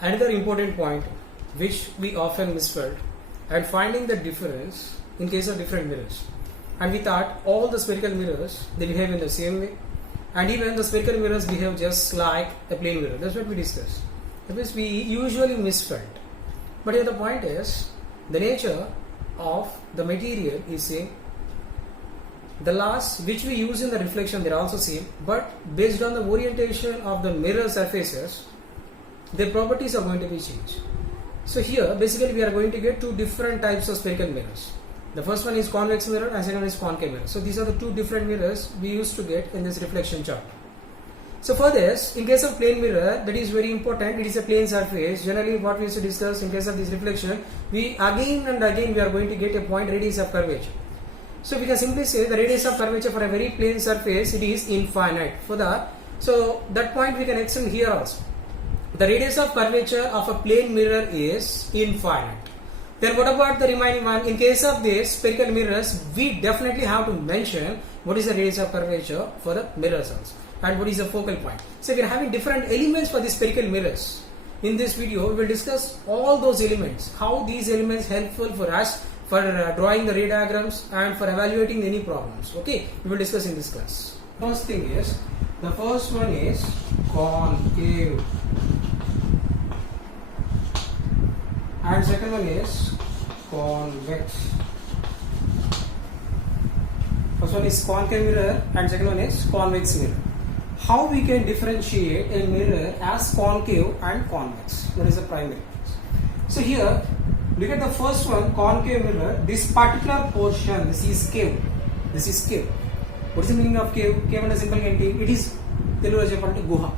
Another important point which we often misfelt and finding the difference in case of different mirrors. And we thought all the spherical mirrors they behave in the same way, and even the spherical mirrors behave just like a plane mirror. That's what we discussed. Because we usually misfelt. But here the point is the nature of the material is same. The laws which we use in the reflection they are also same, but based on the orientation of the mirror surfaces, their properties are going to be changed. So here basically we are going to get two different types of spherical mirrors. The first one is convex mirror and second one is concave mirror. So these are the two different mirrors we used to get in this reflection chart. So for this, in case of plane mirror, that is very important, it is a plane surface. Generally what we used to discuss in case of this reflection, we again and again we are going to get a point radius of curvature. So we can simply say the radius of curvature for a very plane surface, it is infinite. For that, so that point we can extend here also. The radius of curvature of a plane mirror is infinite. Then what about the remaining one? In case of this spherical mirrors, we definitely have to mention what is the radius of curvature for the mirrors also, and what is the focal point. So we are having different elements for the spherical mirrors. In this video, we will discuss all those elements, how these elements helpful for us for drawing the ray diagrams and for evaluating any problems. Okay, we will discuss in this class. First thing is, the first one is concave, and second one is convex. First one is concave mirror and second one is convex mirror. How we can differentiate a mirror as concave and convex? That is the primary. So here, look at the first one, concave mirror. This particular portion, this is cave. This is cave. What is the meaning of cave? Cave and a simple entity. It is Guha.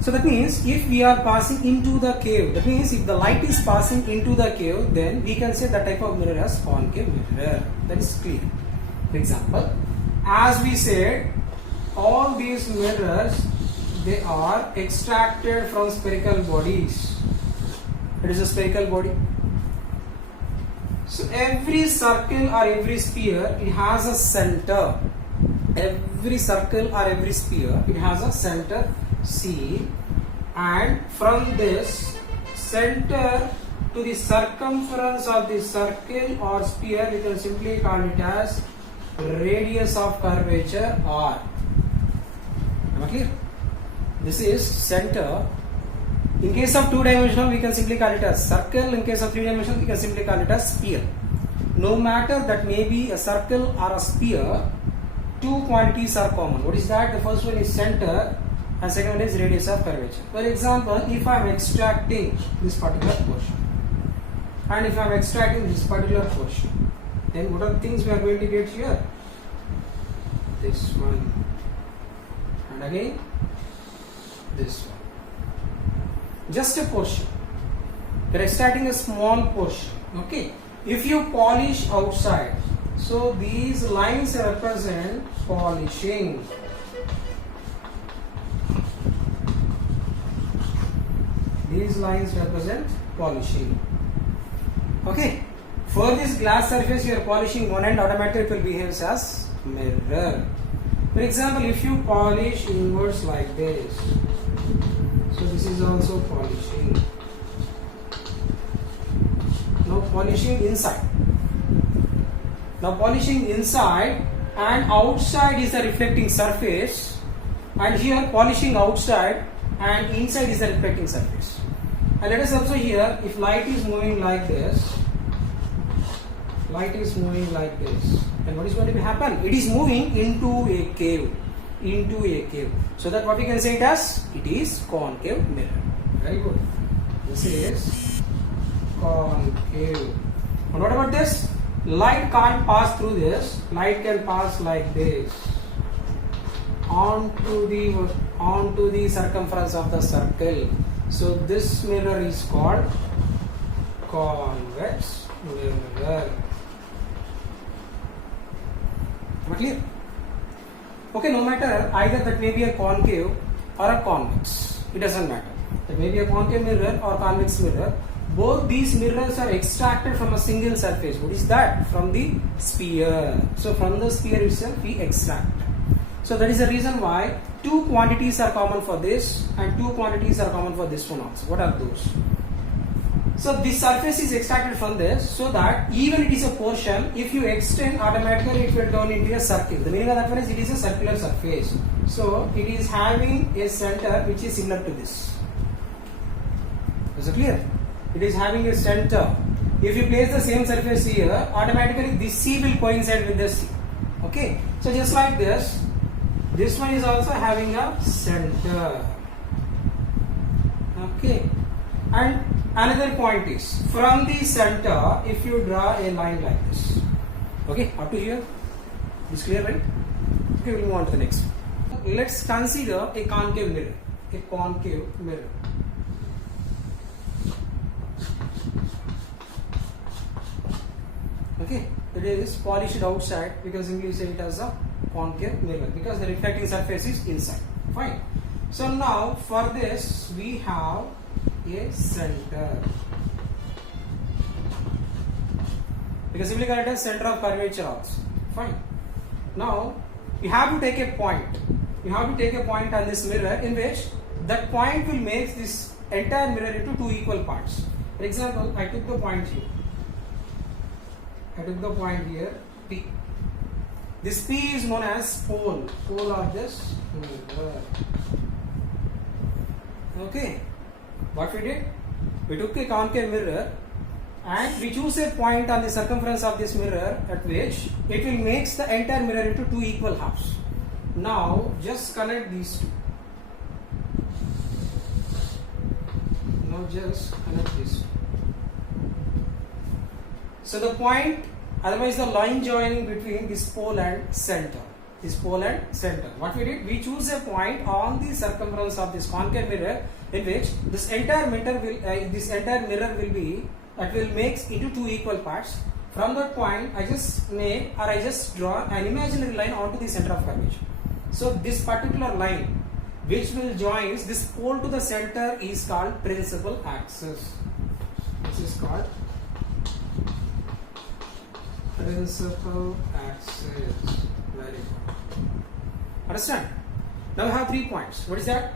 So that means if we are passing into the cave, that means if the light is passing into the cave, then we can say that type of mirror as concave mirror. That is clear. For example, as we said, all these mirrors, they are extracted from spherical bodies. It is a spherical body. So every circle or every sphere, it has a center. Every circle or every sphere, it has a center C, and from this center to the circumference of the circle or sphere, we can simply call it as radius of curvature R. Am I clear? This is center. In case of two-dimensional, we can simply call it as circle. In case of three-dimensional, we can simply call it as sphere. No matter that may be a circle or a sphere, two quantities are common. What is that? The first one is center and second one is radius of curvature. For example, if I am extracting this particular portion and if I am extracting this particular portion, then what are the things we are going to get here? This one and again this one. Just a portion. We are extracting a small portion. Okay. If you polish outside, so these lines represent polishing. These lines represent polishing. Okay. For this glass surface, you are polishing one end, automatically it will behave as mirror. For example, if you polish inwards like this, so this is also polishing. Now polishing inside. Now polishing inside and outside is the reflecting surface, and here polishing outside and inside is the reflecting surface. And let us also here, if light is moving like this, light is moving like this, then what is going to happen? It is moving into a cave. Into a cave. So that what we can say it as? It is concave mirror. Very good. This is concave. And what about this? Light can't pass through this. Light can pass like this onto the circumference of the circle. So this mirror is called convex mirror. Clear? Okay, no matter either that may be a concave or a convex, it doesn't matter. That may be a concave mirror or convex mirror. Both these mirrors are extracted from a single surface. What is that? From the sphere. So from the sphere itself we extract. So that is the reason why two quantities are common for this and two quantities are common for this one also. What are those? So this surface is extracted from this, so that even it is a portion, if you extend, automatically it will turn into a circle. The meaning of that one is it is a circular surface. So it is having a center which is similar to this. Is it clear? It is having a center. If you place the same surface here, automatically this C will coincide with this C. Okay. So just like this one is also having a center. Okay. And another point is, from the center, if you draw a line like this. Okay, up to here. Is clear, right? Okay, we'll move on to the next. Let's consider a concave mirror. A concave mirror. Okay, it is polished outside. We can simply say it as a concave mirror because the reflecting surface is inside. Fine. So now for this we have a center. We can simply call it as center of curvature also. Fine. Now you have to take a point. You have to take a point on this mirror in which that point will make this entire mirror into two equal parts. For example, I took the point here. I took the point here, P. This P is known as pole. Pole of this mirror. Okay. What we did? We took a concave mirror and we choose a point on the circumference of this mirror at which it will make the entire mirror into two equal halves. Now just connect these two. Now just connect this. So the point, otherwise the line joining between this pole and center. This pole and center. What we did? We choose a point on the circumference of this concave mirror in which this entire mirror will be, that will make into two equal parts. From that point, I just draw an imaginary line onto the center of curvature. So this particular line, which will join this pole to the center, is called principal axis. This is called principal axis. Very good. Understand? Now we have 3 points. What is that?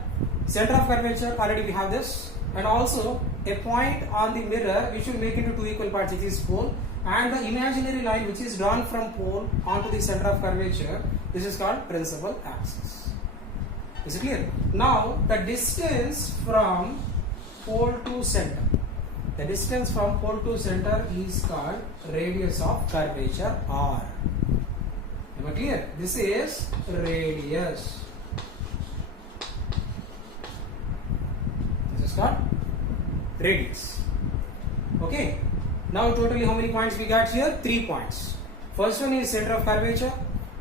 Center of curvature, already we have this, and also a point on the mirror which will make into two equal parts, which is pole, and the imaginary line which is drawn from pole onto the center of curvature. This is called principal axis. Is it clear? Now the distance from pole to center. The distance from pole to center is called radius of curvature, R. Am I clear? This is radius. This is called radius. Okay. Now totally how many points we got here? 3 points. First one is center of curvature,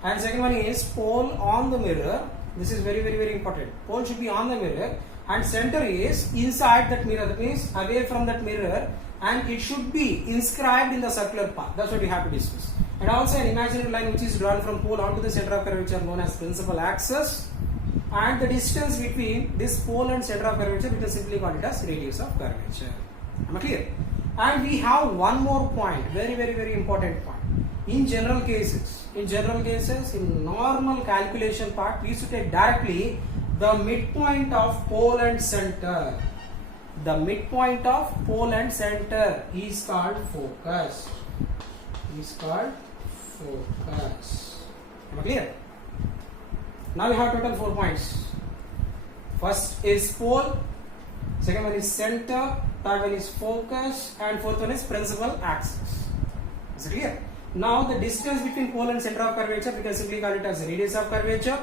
and second one is pole on the mirror. This is very important. Pole should be on the mirror, and center is inside that mirror. That means away from that mirror, and it should be inscribed in the circular path. That's what we have to discuss. And also an imaginary line which is drawn from pole onto the center of curvature, known as principal axis. And the distance between this pole and center of curvature, we can simply call it as radius of curvature. Am I clear? And we have one more point, very important point. In general cases, in normal calculation part, we used to take directly the midpoint of pole and center. The midpoint of pole and center is called focus. Am I clear? Now we have total 4 points. First is pole, second one is center, third one is focus, and fourth one is principal axis. Is it clear? Now the distance between pole and center of curvature, we can simply call it as radius of curvature.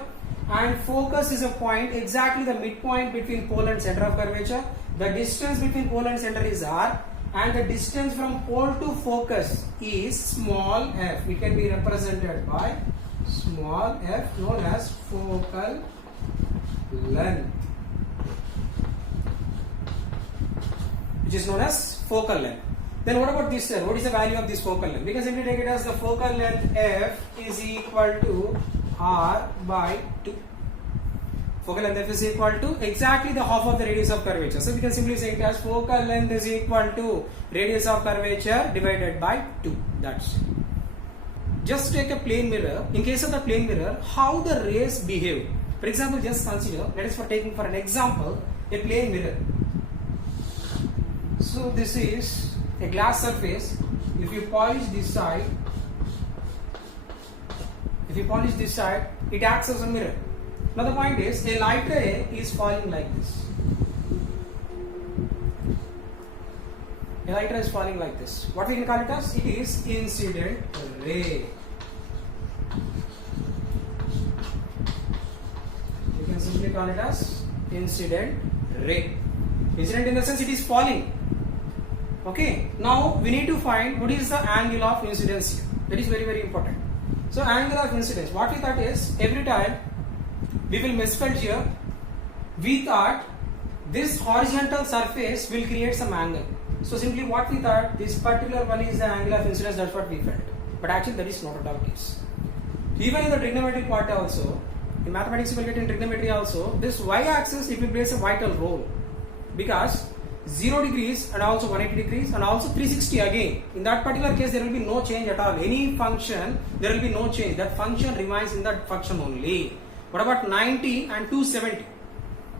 And focus is a point, exactly the midpoint between pole and center of curvature. The distance between pole and center is R, and the distance from pole to focus is small f. It can be represented by small f, known as focal length, which is known as focal length. Then what about this here? What is the value of this focal length? We can simply take it as the focal length f is equal to R by 2. Focal length f is equal to exactly the half of the radius of curvature. So we can simply say it as focal length is equal to radius of curvature divided by 2. That's it. Just take a plane mirror. In case of the plane mirror, how the rays behave? For example, just consider, let us for taking for an example, a plane mirror. So this is a glass surface. If you polish this side, it acts as a mirror. Now the point is, a light ray is falling like this. A light ray is falling like this. What we can call it as? It is incident ray. You can simply call it as incident ray. Incident in the sense it is falling. Okay. Now we need to find what is the angle of incidence here. That is very, very important. So angle of incidence. What we thought is, every time we will misfelt here, we thought this horizontal surface will create some angle. So simply what we thought, this particular one is the angle of incidence, that's what we felt. But actually that is not at all case. Even in the trigonometric part also, in mathematics you will get in trigonometry also, this y-axis it will plays a vital role. Because 0 degrees and also 180 degrees and also 360 again. In that particular case there will be no change at all. Any function, there will be no change. That function remains in that function only. What about 90 and 270?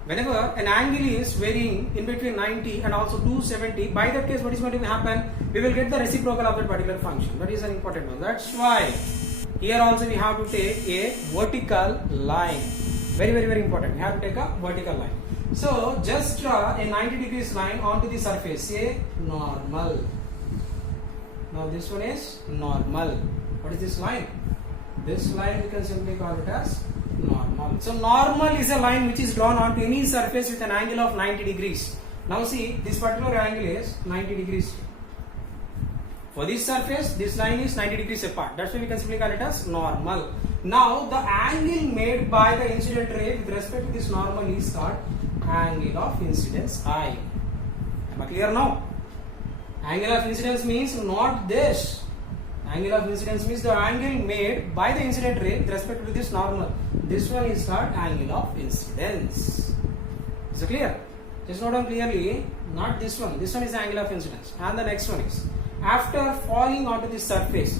Whenever an angle is varying in between 90 and also 270, by that case what is going to happen? We will get the reciprocal of that particular function. That is an important one. That's why here also we have to take a vertical line. Very, very, very important. We have to take a vertical line. So just draw a 90 degrees line onto the surface. Say normal. Now this one is normal. What is this line? This line we can simply call it as normal. So normal is a line which is drawn onto any surface with an angle of 90 degrees. Now see, this particular angle is 90 degrees. For this surface, this line is 90 degrees apart. That's why we can simply call it as normal. Now the angle made by the incident ray with respect to this normal is called angle of incidence I. Am I clear now? Angle of incidence means not this. Angle of incidence means the angle made by the incident ray with respect to this normal. This one is called angle of incidence. Is it clear? Just note down clearly, not this one. This one is the angle of incidence. And the next one is, after falling onto this surface,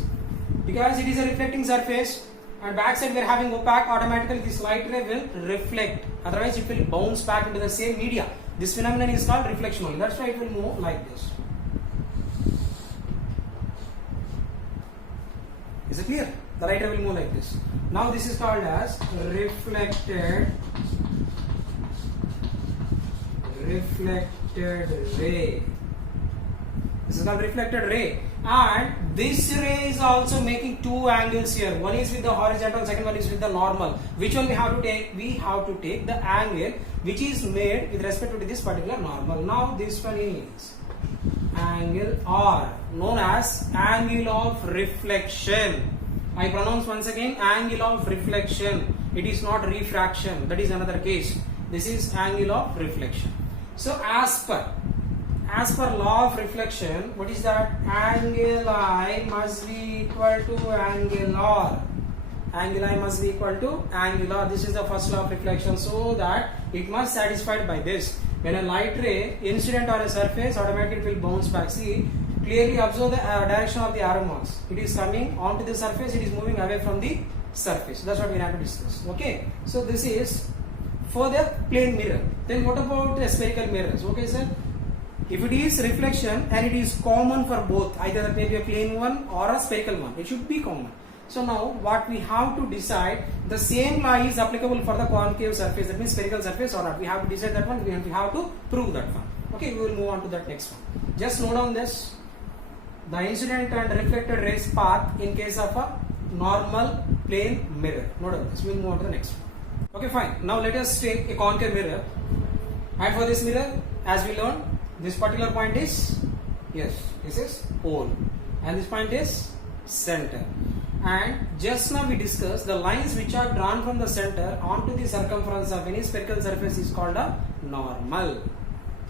because it is a reflecting surface and backside we are having opaque, automatically this light ray will reflect. Otherwise it will bounce back into the same media. This phenomenon is called reflection only. That's why it will move like this. Is it clear? The light ray will move like this. Now this is called as reflected ray. This is called reflected ray. And this ray is also making two angles here. One is with the horizontal, second one is with the normal. Which one we have to take? We have to take the angle which is made with respect to this particular normal. Now this one is angle R, known as angle of reflection. I pronounce once again, angle of reflection. It is not refraction. That is another case. This is angle of reflection. So as per law of reflection, what is that? Angle I must be equal to angle R. Angle I must be equal to angle R. This is the first law of reflection. So that it must satisfied by this. When a light ray incident on a surface, automatically it will bounce back. See, clearly observe the direction of the arrow marks. It is coming onto the surface, it is moving away from the surface. That's what we have to discuss. Okay. So this is for the plane mirror. Then what about the spherical mirrors? Okay, sir. If it is reflection and it is common for both, either that may be a plane one or a spherical one, it should be common. So now what we have to decide, the same law is applicable for the concave surface, that means spherical surface or not. We have to decide that one, we have to prove that one. Okay, we will move on to that next one. Just note down this, the incident and reflected rays path in case of a normal plane mirror. Note down this, we will move on to the next one. Okay, fine. Now let us take a concave mirror. And for this mirror, as we learned, this particular point is, yes, this is pole. And this point is center. And just now we discussed the lines which are drawn from the center onto the circumference of any spherical surface is called a normal.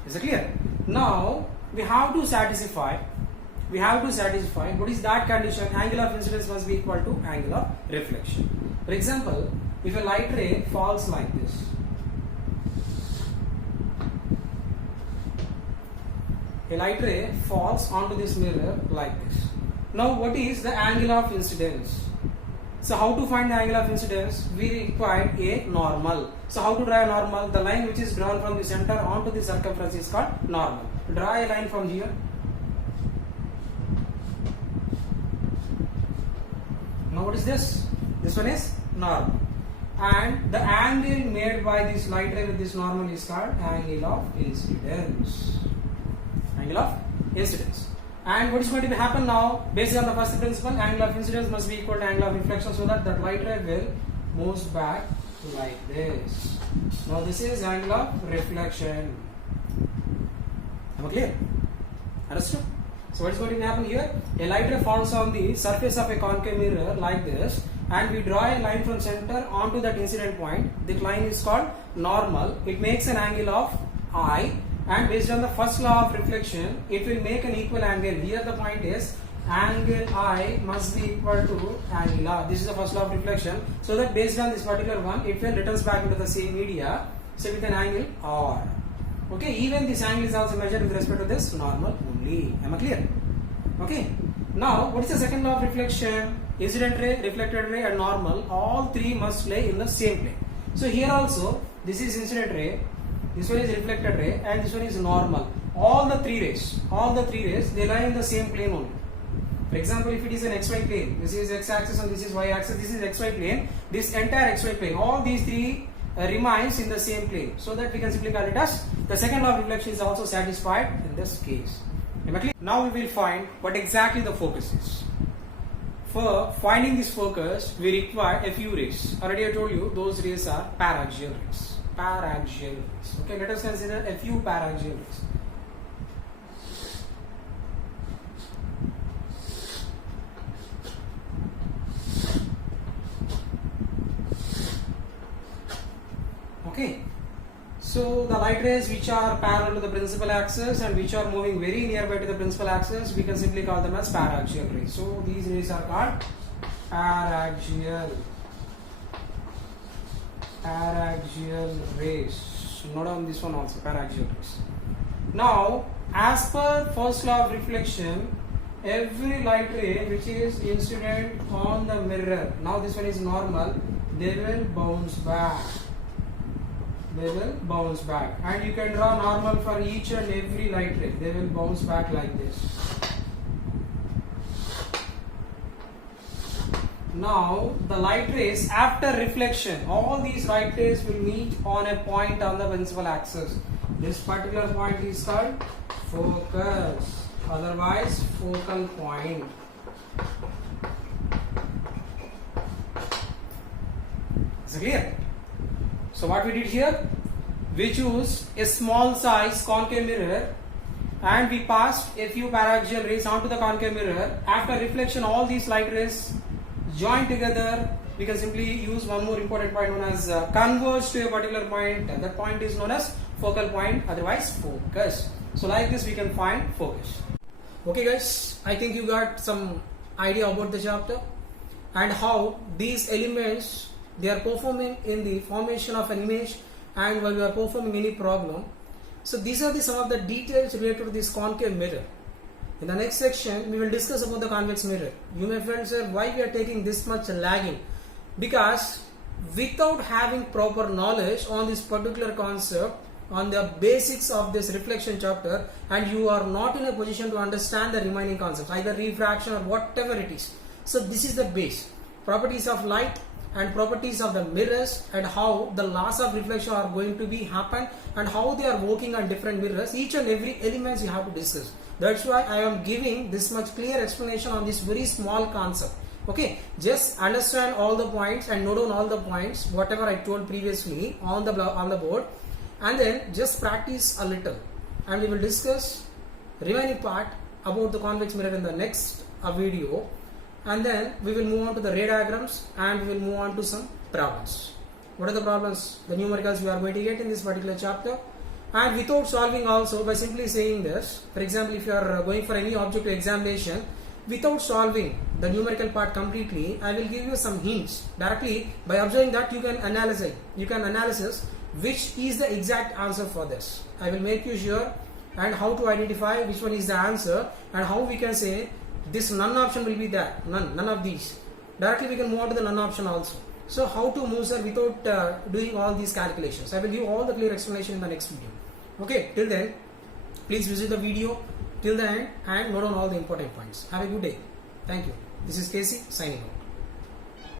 Is it clear? Now we have to satisfy what is that condition? Angle of incidence must be equal to angle of reflection. For example, if a light ray falls like this, a light ray falls onto this mirror like this. Now what is the angle of incidence? So how to find the angle of incidence? We require a normal. So how to draw a normal? The line which is drawn from the center onto the circumference is called normal. Draw a line from here. Now what is this? This one is normal. And the angle made by this light ray with this normal is called angle of incidence. Angle of incidence. And what is going to happen now? Based on the first principle, angle of incidence must be equal to angle of reflection, so that the light ray will move back like this. Now this is angle of reflection. Am I clear? Understood? So what is going to happen here? A light ray falls on the surface of a concave mirror like this, and we draw a line from center onto that incident point. The line is called normal. It makes an angle of I, and based on the first law of reflection, it will make an equal angle. Here the point is angle I must be equal to angle R. This is the first law of reflection. So that based on this particular one, it will returns back into the same media, so with an angle R. Okay, even this angle is also measured with respect to this normal only. Am I clear? Okay. Now, what is the second law of reflection? Incident ray, reflected ray and normal, all three must lay in the same plane. So here also, this is incident ray, this one is reflected ray, and this one is normal. All the three rays, they lie in the same plane only. For example, if it is an XY plane, this is X axis and this is Y axis, this is XY plane, this entire XY plane, all these three remains in the same plane. So that we can simply call it as the second law of reflection is also satisfied in this case. Now we will find what exactly the focus is. For finding this focus, we require a few rays. Already I told you those rays are paraxial rays. Paraxial rays. Okay, let us consider a few paraxial rays. Okay. So the light rays which are parallel to the principal axis and which are moving very nearby to the principal axis, we can simply call them as paraxial rays. So these rays are called paraxial rays. Note down this one also, paraxial rays. Now, as per first law of reflection, every light ray which is incident on the mirror, now this one is normal, they will bounce back. And you can draw normal for each and every light ray. They will bounce back like this. Now the light rays after reflection, all these light rays will meet on a point on the principal axis. This particular point is called focus, otherwise focal point. Is it clear? So what we did here, we choose a small size concave mirror and we passed a few paraxial rays onto the concave mirror. After reflection, all these light rays join together. We can simply use one more important point known as converge to a particular point, and that point is known as focal point, otherwise focus. So like this we can find focus. Okay guys, I think you got some idea about the chapter and how these elements they are performing in the formation of an image and while we are performing any problem. So these are some of the details related to this concave mirror. In the next section, we will discuss about the convex mirror. You may feel, sir, why we are taking this much lagging? Because without having proper knowledge on this particular concept, on the basics of this reflection chapter, and you are not in a position to understand the remaining concepts, either refraction or whatever it is. So this is the base. Properties of light and properties of the mirrors and how the laws of reflection are going to be happen and how they are working on different mirrors. Each and every elements you have to discuss. That's why I am giving this much clear explanation on this very small concept. Okay, just understand all the points and note down all the points whatever I told previously on the board, and then just practice a little, and we will discuss remaining part about the convex mirror in the next video. And then we will move on to the ray diagrams and we will move on to some problems. What are the problems? The numericals we are going to get in this particular chapter. And without solving also, by simply saying this, for example, if you are going for any objective examination, without solving the numerical part completely, I will give you some hints. Directly, by observing that, you can analyze which is the exact answer for this. I will make you sure and how to identify which one is the answer and how we can say this none option will be there, none of these. directly we can move on to the none option also. So how to move, sir, without doing all these calculations? I will give all the clear explanation in the next video. Okay, till then, please visit the video till the end and note down all the important points. Have a good day. Thank you. This is Casey signing out.